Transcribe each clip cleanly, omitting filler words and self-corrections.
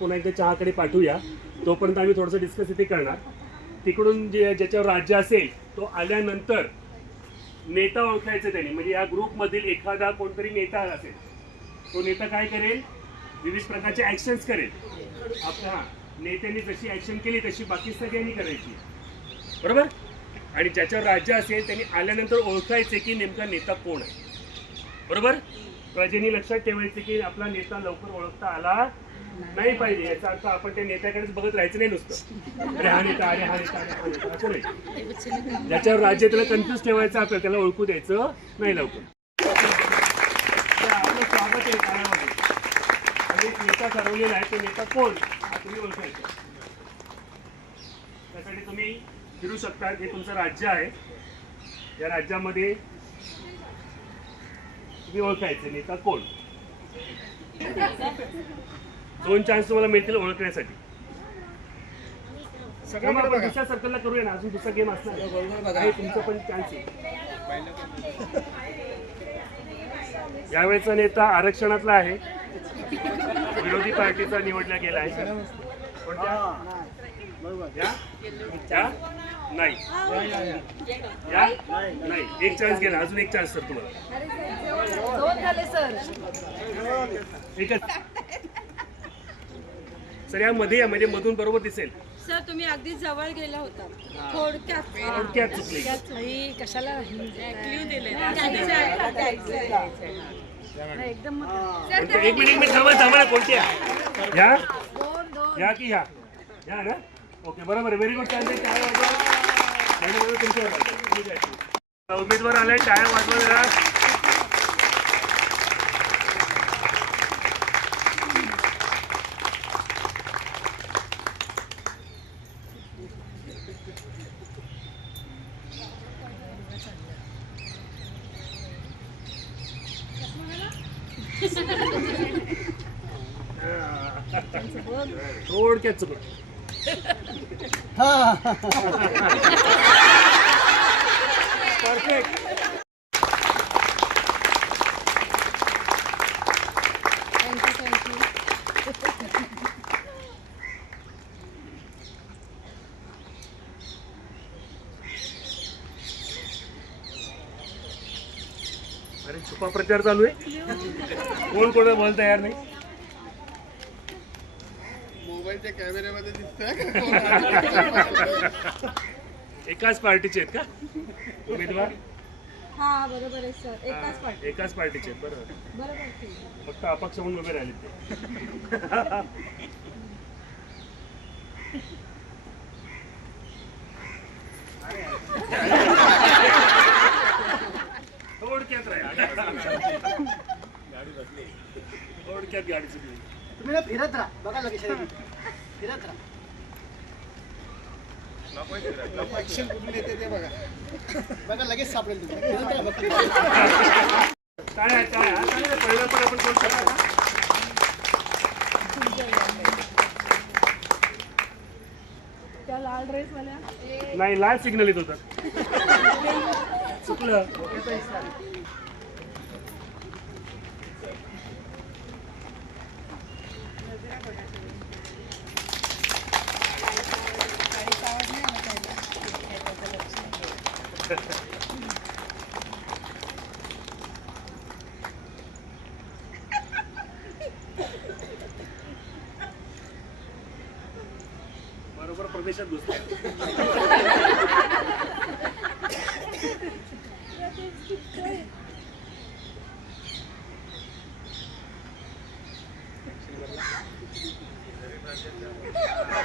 पुन्हा एकदा चहाकडे पाठवूया. तोपर्यंत आम्ही थोडंसं डिस्कस इथे करणार. तिकडून ज्याच्यावर राज्य असेल तो आल्यानंतर नेता ओळखायचा त्यांनी, म्हणजे या ग्रुपमधील एखादा कोणतरी नेता असेल, तो नेता काय करेल, विविध प्रकारचे ॲक्शन्स करेल. आपल्या नेत्यांनी जशी ॲक्शन केली तशी बाकी सगळ्यांनी करायची, बरोबर. आणि ज्याच्यावर राज्य असेल त्यांनी आल्यानंतर ओळखायचे की नेमका नेता कोण आहे, बरोबर. प्रजेनी लक्षात ठेवायचे की आपला नेता लवकर ओळखता आला नाही पाहिजे. याचा अर्थ आपण त्या नेत्याकडेच बघत राहायचं नाही नुसतं, अरे हा नेता, अरे हा नेता, अरे हा नेता, असं नाही. ज्याच्यावर राज्य त्याला कन्फ्युज ठेवायचं, आपल्याला त्याला ओळखू द्यायचं नाही लवकर. आपलं स्वागत आहे काळामध्ये. आणि एक नेता ठरवलेला आहे, तो नेता कोण हा तुम्ही ओळखायचा. त्यासाठी तुम्ही फिरू शकता. हे तुमचं राज्य आहे, या राज्यामध्ये तुम्ही ओळखायचं नेता कोण. 2 चान्स तुम्हाला मिळतील ओळखण्यासाठी. दुसऱ्या सर्कलला करूया ना, अजून दुसरा गेम असणार, तुमचं पण चान्स आहे. यावेळेचा नेता आरक्षणातला आहे, विरोधी पार्टीचा निवडला गेला आहे. नाही नाही, एक चान्स गेला, अजून एक चान्स सर तुम्हाला. एकच सर, यामध्ये या म्हणजे मधून बरोबर दिसेल. सर तुम्ही अगदी जवळ गेला होता, थोडक्यात चुकले. कशाला क्ल्यू दिले एकदम. एक मिनिट थांबा ना, कोणत्या या की ह्या ना. ओके, बरोबर, व्हेरी गुड. उमेदवार आलाय, टाळ्या वाजवा जरा. थोडक्यात चुकलं. परफेक्ट. अरे छुपा प्रचार चालू आहे, कोण कोणाला बोलता तयार नाही. मोबाईलच्या कॅमेऱ्यामध्ये दिसतंय. एकाच पार्टीचे आहेत का उमेदवार? हा बरोबर आहे सर, एकाच पार्टीचे आहेत. बरोबर, फक्त अपक्ष म्हणून उभे राहिले ते. थोडक्यात थोडक्यात गाडी चुकली. तुम्ही ना फिरत राहा, बघा लगेच फिरत राहा. ऍक्शन कुठून येते ते बघा. बघा लगेच सापडेल तुम्हाला. फिरत राहा. काय पहिलं पण आपण करू शकतो. त्या लाल ड्रेस वाल्या नाही, लाल सिग्नल येत होता, चुकलं. बरोबर प्रदेशात घुसतो.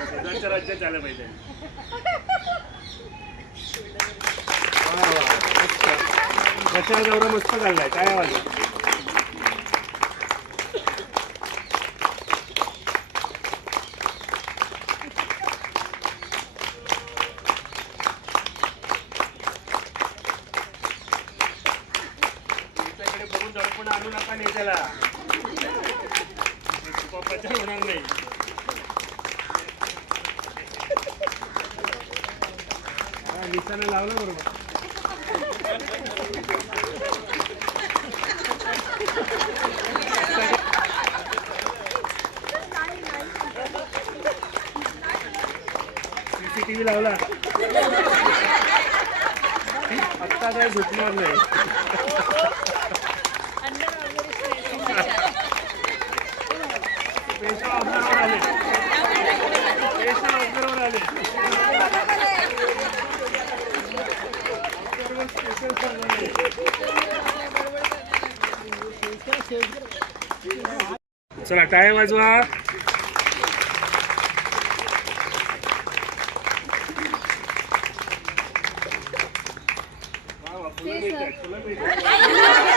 शेजारच्या राज्यात झालं पाहिजे. प्रचार दौरा मस्त चाललाय, काय आवाज. नेत्याकडे बघून दडपण आणू नका नेत्याला, प्रचार होणार नाही. निशाणा लावला बरोबर. टीव्ही लावला आत्ता काय सुटणार नाही. स्पेशल ऑब्झर्वर आले, स्पेशल ऑब्झर्वर आले. स्पेशल चला टाळ्या वाजवा. वा वा, फुलं मिळतात, फुलं मिळतात.